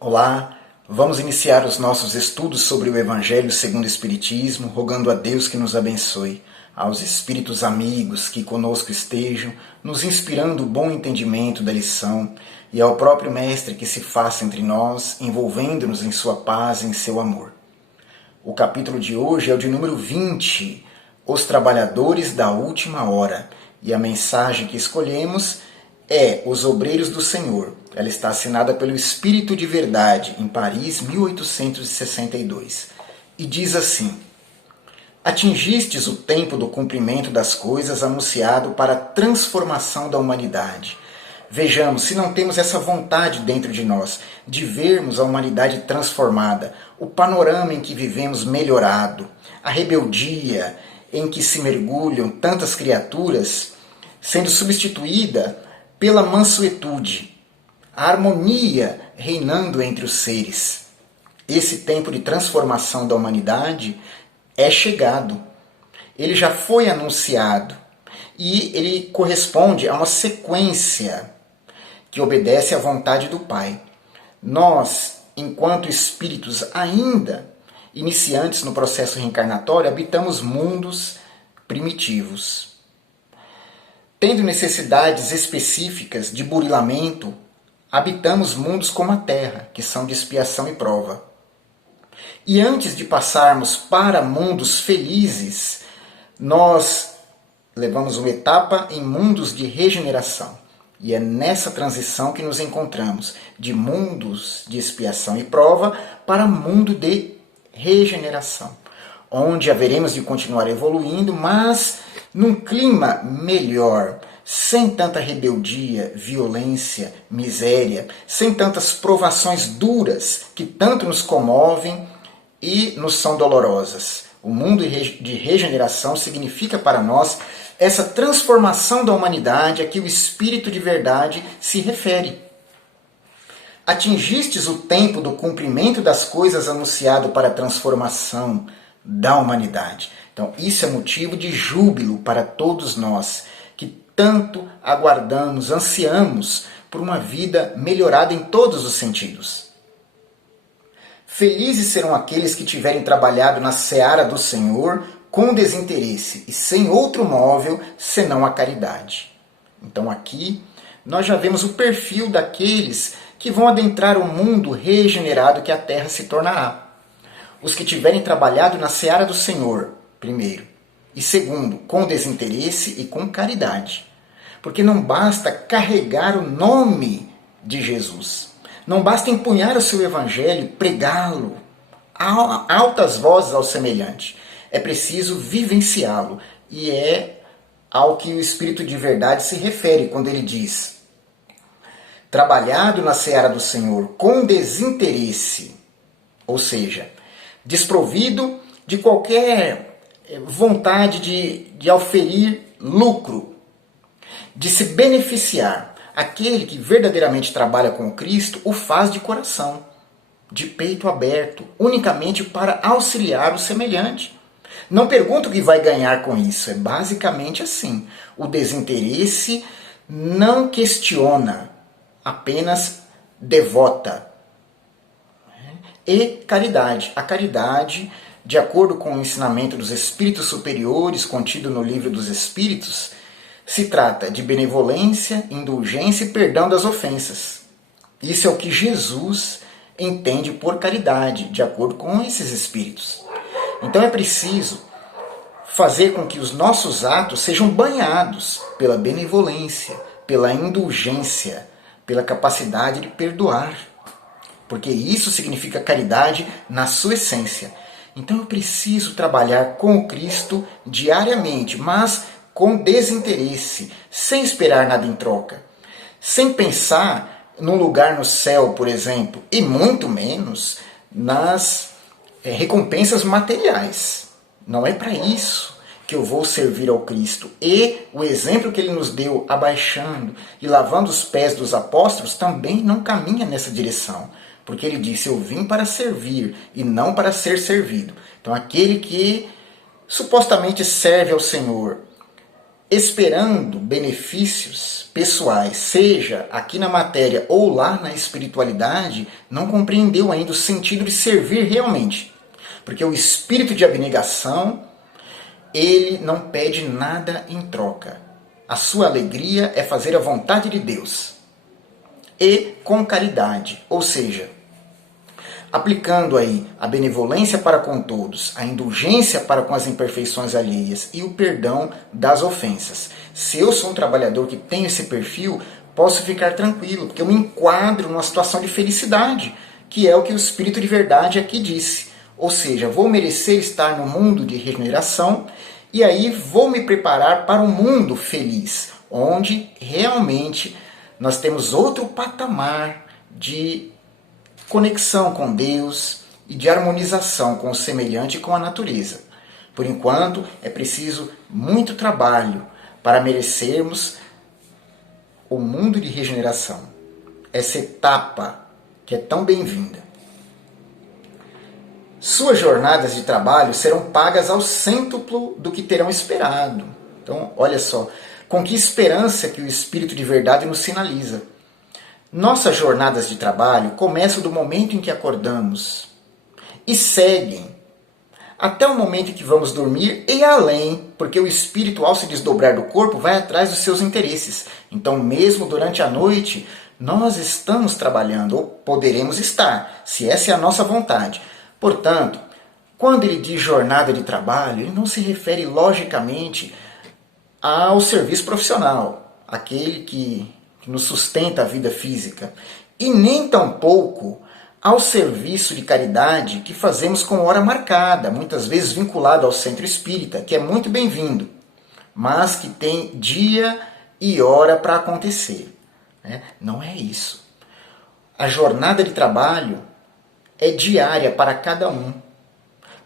Olá, vamos iniciar os nossos estudos sobre o Evangelho segundo o Espiritismo, rogando a Deus que nos abençoe, aos Espíritos amigos que conosco estejam, nos inspirando o bom entendimento da lição, e ao próprio Mestre que se faça entre nós, envolvendo-nos em sua paz e em seu amor. O capítulo de hoje é o de número 20, Os Trabalhadores da Última Hora, e a mensagem que escolhemos é Os Obreiros do Senhor. Ela está assinada pelo Espírito de Verdade, em Paris, 1862. E diz assim: Atingistes o tempo do cumprimento das coisas anunciado para a transformação da humanidade. Vejamos se não temos essa vontade dentro de nós, de vermos a humanidade transformada, o panorama em que vivemos melhorado, a rebeldia em que se mergulham tantas criaturas, sendo substituída pela mansuetude, a harmonia reinando entre os seres. Esse tempo de transformação da humanidade é chegado. Ele já foi anunciado e ele corresponde a uma sequência que obedece à vontade do Pai. Nós, enquanto espíritos ainda iniciantes no processo reencarnatório, habitamos mundos primitivos, tendo necessidades específicas de burilamento. Habitamos mundos como a Terra, que são de expiação e prova. E antes de passarmos para mundos felizes, nós levamos uma etapa em mundos de regeneração. E é nessa transição que nos encontramos, de mundos de expiação e prova para mundo de regeneração, onde haveremos de continuar evoluindo, mas num clima melhor, sem tanta rebeldia, violência, miséria, sem tantas provações duras que tanto nos comovem e nos são dolorosas. O mundo de regeneração significa para nós essa transformação da humanidade a que o Espírito de Verdade se refere. Atingistes o tempo do cumprimento das coisas anunciado para a transformação da humanidade. Então, isso é motivo de júbilo para todos nós, que tanto aguardamos, ansiamos por uma vida melhorada em todos os sentidos. Felizes serão aqueles que tiverem trabalhado na seara do Senhor com desinteresse e sem outro móvel senão a caridade. Então aqui nós já vemos o perfil daqueles que vão adentrar o mundo regenerado que a terra se tornará. Os que tiverem trabalhado na seara do Senhor, primeiro. E segundo, com desinteresse e com caridade. Porque não basta carregar o nome de Jesus. Não basta empunhar o seu evangelho e pregá-lo a altas vozes ao semelhante. É preciso vivenciá-lo. E é ao que o Espírito de Verdade se refere quando ele diz: trabalhado na seara do Senhor com desinteresse, ou seja, desprovido de qualquer vontade de auferir lucro, de se beneficiar. Aquele que verdadeiramente trabalha com Cristo o faz de coração, de peito aberto, unicamente para auxiliar o semelhante. Não pergunta o que vai ganhar com isso, é basicamente assim. O desinteresse não questiona, apenas devota. E caridade. A caridade, de acordo com o ensinamento dos Espíritos Superiores contido no Livro dos Espíritos, se trata de benevolência, indulgência e perdão das ofensas. Isso é o que Jesus entende por caridade, de acordo com esses Espíritos. Então é preciso fazer com que os nossos atos sejam banhados pela benevolência, pela indulgência, pela capacidade de perdoar. Porque isso significa caridade na sua essência. Então eu preciso trabalhar com o Cristo diariamente, mas com desinteresse, sem esperar nada em troca. Sem pensar num lugar no céu, por exemplo, e muito menos nas recompensas materiais. Não é para isso que eu vou servir ao Cristo. E o exemplo que ele nos deu, abaixando e lavando os pés dos apóstolos, também não caminha nessa direção. Porque ele disse: eu vim para servir e não para ser servido. Então aquele que supostamente serve ao Senhor esperando benefícios pessoais, seja aqui na matéria ou lá na espiritualidade, não compreendeu ainda o sentido de servir realmente. Porque o espírito de abnegação, ele não pede nada em troca. A sua alegria é fazer a vontade de Deus. E com caridade, ou seja, aplicando aí a benevolência para com todos, a indulgência para com as imperfeições alheias e o perdão das ofensas. Se eu sou um trabalhador que tem esse perfil, posso ficar tranquilo, porque eu me enquadro numa situação de felicidade, que é o que o Espírito de Verdade aqui disse. Ou seja, vou merecer estar no mundo de regeneração e aí vou me preparar para um mundo feliz, onde realmente nós temos outro patamar de conexão com Deus e de harmonização com o semelhante e com a natureza. Por enquanto, é preciso muito trabalho para merecermos o mundo de regeneração. Essa etapa que é tão bem-vinda. Suas jornadas de trabalho serão pagas ao cêntuplo do que terão esperado. Então, olha só, com que esperança que o Espírito de Verdade nos sinaliza. Nossas jornadas de trabalho começam do momento em que acordamos e seguem até o momento em que vamos dormir e além, porque o espírito, ao se desdobrar do corpo, vai atrás dos seus interesses. Então, mesmo durante a noite, nós estamos trabalhando, ou poderemos estar, se essa é a nossa vontade. Portanto, quando ele diz jornada de trabalho, ele não se refere logicamente ao serviço profissional, aquele que nos sustenta a vida física, e nem tampouco ao serviço de caridade que fazemos com hora marcada, muitas vezes vinculado ao centro espírita, que é muito bem-vindo, mas que tem dia e hora para acontecer. Não é isso. A jornada de trabalho é diária para cada um,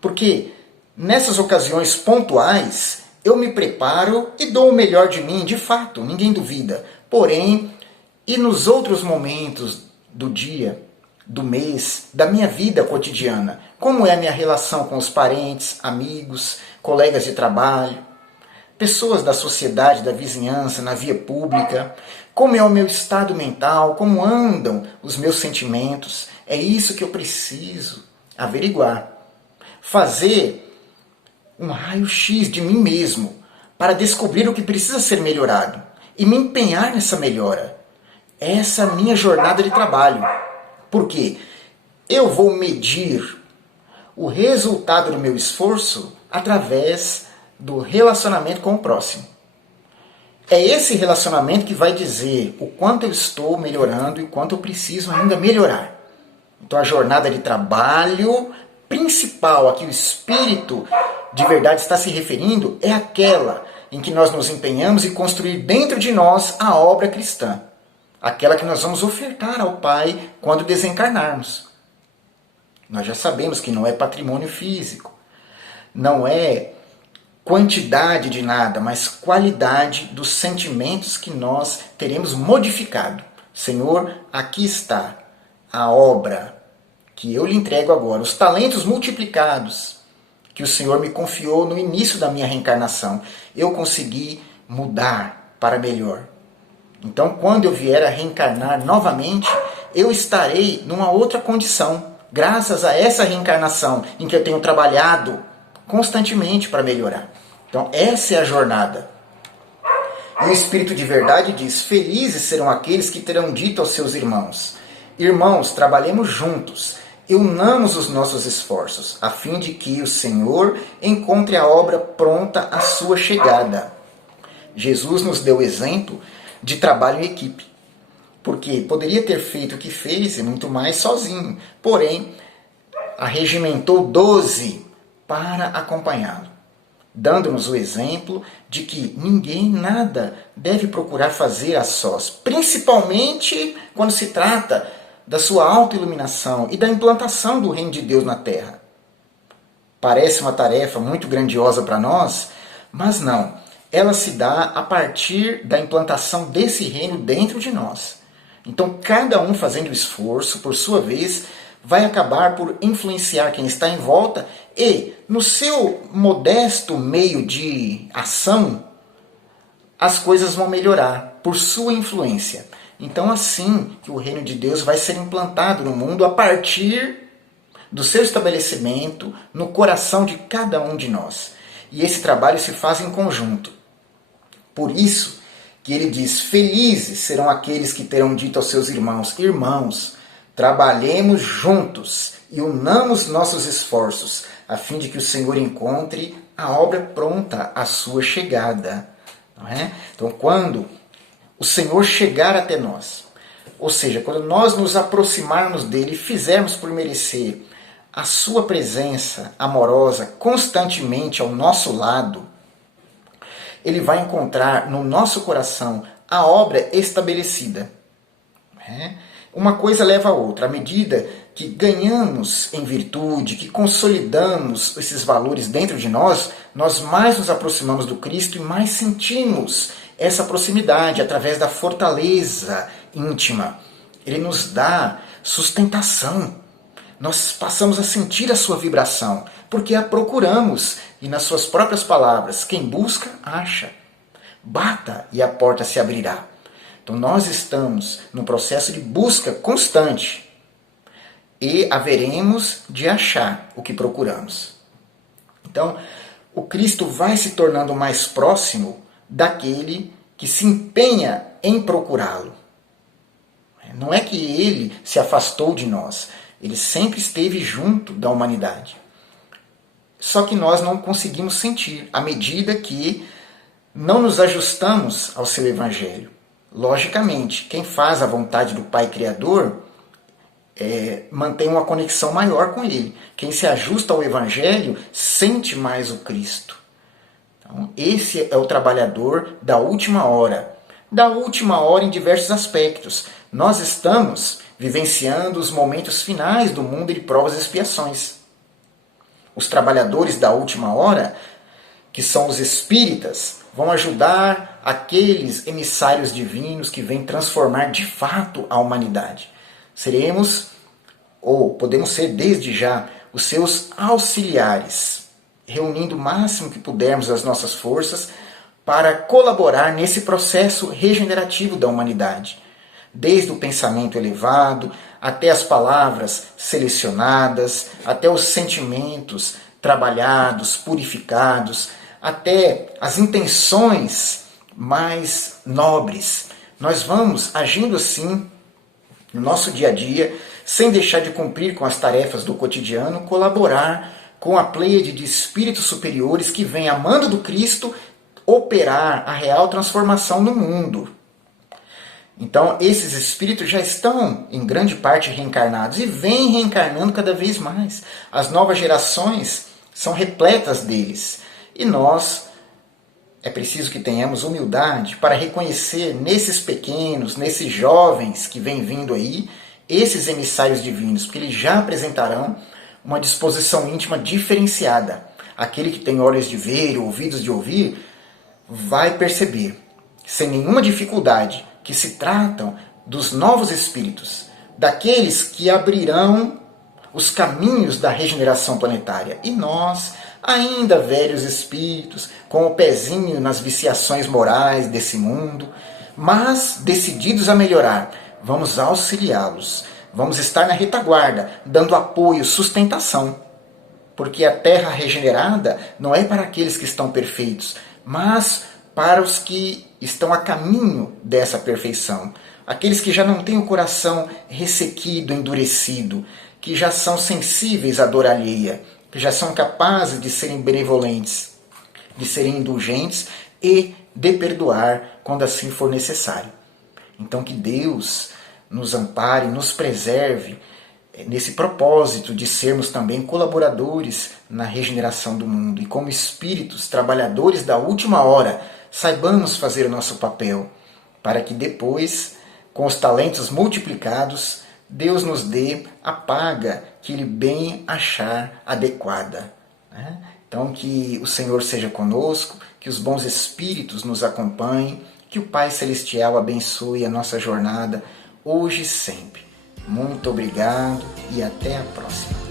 porque nessas ocasiões pontuais eu me preparo e dou o melhor de mim, de fato, ninguém duvida. Porém, e nos outros momentos do dia, do mês, da minha vida cotidiana, como é a minha relação com os parentes, amigos, colegas de trabalho, pessoas da sociedade, da vizinhança, na via pública, como é o meu estado mental, como andam os meus sentimentos, é isso que eu preciso averiguar. Fazer um raio-x de mim mesmo para descobrir o que precisa ser melhorado e me empenhar nessa melhora. Essa é a minha jornada de trabalho. Por quê? Eu vou medir o resultado do meu esforço através do relacionamento com o próximo. É esse relacionamento que vai dizer o quanto eu estou melhorando e o quanto eu preciso ainda melhorar. Então a jornada de trabalho principal a que o Espírito de Verdade está se referindo é aquela em que nós nos empenhamos em construir dentro de nós a obra cristã. Aquela que nós vamos ofertar ao Pai quando desencarnarmos. Nós já sabemos que não é patrimônio físico, não é quantidade de nada, mas qualidade dos sentimentos que nós teremos modificado. Senhor, aqui está a obra que eu lhe entrego agora, os talentos multiplicados que o Senhor me confiou no início da minha reencarnação. Eu consegui mudar para melhor. Então, quando eu vier a reencarnar novamente, eu estarei numa outra condição, graças a essa reencarnação em que eu tenho trabalhado constantemente para melhorar. Então, essa é a jornada. E o Espírito de Verdade diz: felizes serão aqueles que terão dito aos seus irmãos: irmãos, trabalhemos juntos, e unamos os nossos esforços, a fim de que o Senhor encontre a obra pronta à sua chegada. Jesus nos deu exemplo de trabalho em equipe, porque poderia ter feito o que fez e muito mais sozinho, porém arregimentou 12 para acompanhá-lo, dando-nos o exemplo de que ninguém nada deve procurar fazer a sós, principalmente quando se trata da sua autoiluminação e da implantação do reino de Deus na Terra. Parece uma tarefa muito grandiosa para nós, mas não. Ela se dá a partir da implantação desse reino dentro de nós. Então, cada um fazendo esforço, por sua vez, vai acabar por influenciar quem está em volta e, no seu modesto meio de ação, as coisas vão melhorar por sua influência. Então, assim que o reino de Deus vai ser implantado no mundo a partir do seu estabelecimento no coração de cada um de nós. E esse trabalho se faz em conjunto. Por isso que ele diz: felizes serão aqueles que terão dito aos seus irmãos: irmãos, trabalhemos juntos e unamos nossos esforços, a fim de que o Senhor encontre a obra pronta à sua chegada. Não é? Então, quando o Senhor chegar até nós, ou seja, quando nós nos aproximarmos dele e fizermos por merecer a sua presença amorosa constantemente ao nosso lado, ele vai encontrar no nosso coração a obra estabelecida. Uma coisa leva a outra. À medida que ganhamos em virtude, que consolidamos esses valores dentro de nós, nós mais nos aproximamos do Cristo e mais sentimos essa proximidade através da fortaleza íntima. Ele nos dá sustentação. Nós passamos a sentir a sua vibração, porque a procuramos. E nas suas próprias palavras, quem busca, acha. Bata e a porta se abrirá. Então nós estamos no processo de busca constante. E haveremos de achar o que procuramos. Então, o Cristo vai se tornando mais próximo daquele que se empenha em procurá-lo. Não é que ele se afastou de nós. Ele sempre esteve junto da humanidade. Só que nós não conseguimos sentir, à medida que não nos ajustamos ao seu Evangelho. Logicamente, quem faz a vontade do Pai Criador mantém uma conexão maior com Ele. Quem se ajusta ao Evangelho sente mais o Cristo. Então, esse é o trabalhador da última hora. Da última hora em diversos aspectos. Nós estamos vivenciando os momentos finais do mundo de provas e expiações. Os trabalhadores da última hora, que são os espíritas, vão ajudar aqueles emissários divinos que vêm transformar de fato a humanidade. Seremos, ou podemos ser desde já, os seus auxiliares, reunindo o máximo que pudermos as nossas forças para colaborar nesse processo regenerativo da humanidade. Desde o pensamento elevado, até as palavras selecionadas, até os sentimentos trabalhados, purificados, até as intenções mais nobres. Nós vamos agindo assim no nosso dia a dia, sem deixar de cumprir com as tarefas do cotidiano, colaborar com a pleiade de espíritos superiores que vem a mando do Cristo operar a real transformação no mundo. Então, esses espíritos já estão, em grande parte, reencarnados e vêm reencarnando cada vez mais. As novas gerações são repletas deles. E nós, é preciso que tenhamos humildade para reconhecer nesses pequenos, nesses jovens que vêm vindo aí, esses emissários divinos, porque eles já apresentarão uma disposição íntima diferenciada. Aquele que tem olhos de ver, ouvidos de ouvir, vai perceber, sem nenhuma dificuldade, que se tratam dos novos espíritos, daqueles que abrirão os caminhos da regeneração planetária. E nós, ainda velhos espíritos, com o pezinho nas viciações morais desse mundo, mas decididos a melhorar, vamos auxiliá-los, vamos estar na retaguarda, dando apoio, sustentação. Porque a terra regenerada não é para aqueles que estão perfeitos, mas para os que estão a caminho dessa perfeição. Aqueles que já não têm o coração ressequido, endurecido, que já são sensíveis à dor alheia, que já são capazes de serem benevolentes, de serem indulgentes e de perdoar quando assim for necessário. Então que Deus nos ampare, nos preserve nesse propósito de sermos também colaboradores na regeneração do mundo. E como espíritos, trabalhadores da última hora, saibamos fazer o nosso papel, para que depois, com os talentos multiplicados, Deus nos dê a paga que Ele bem achar adequada. Então que o Senhor seja conosco, que os bons espíritos nos acompanhem, que o Pai Celestial abençoe a nossa jornada, hoje e sempre. Muito obrigado e até a próxima.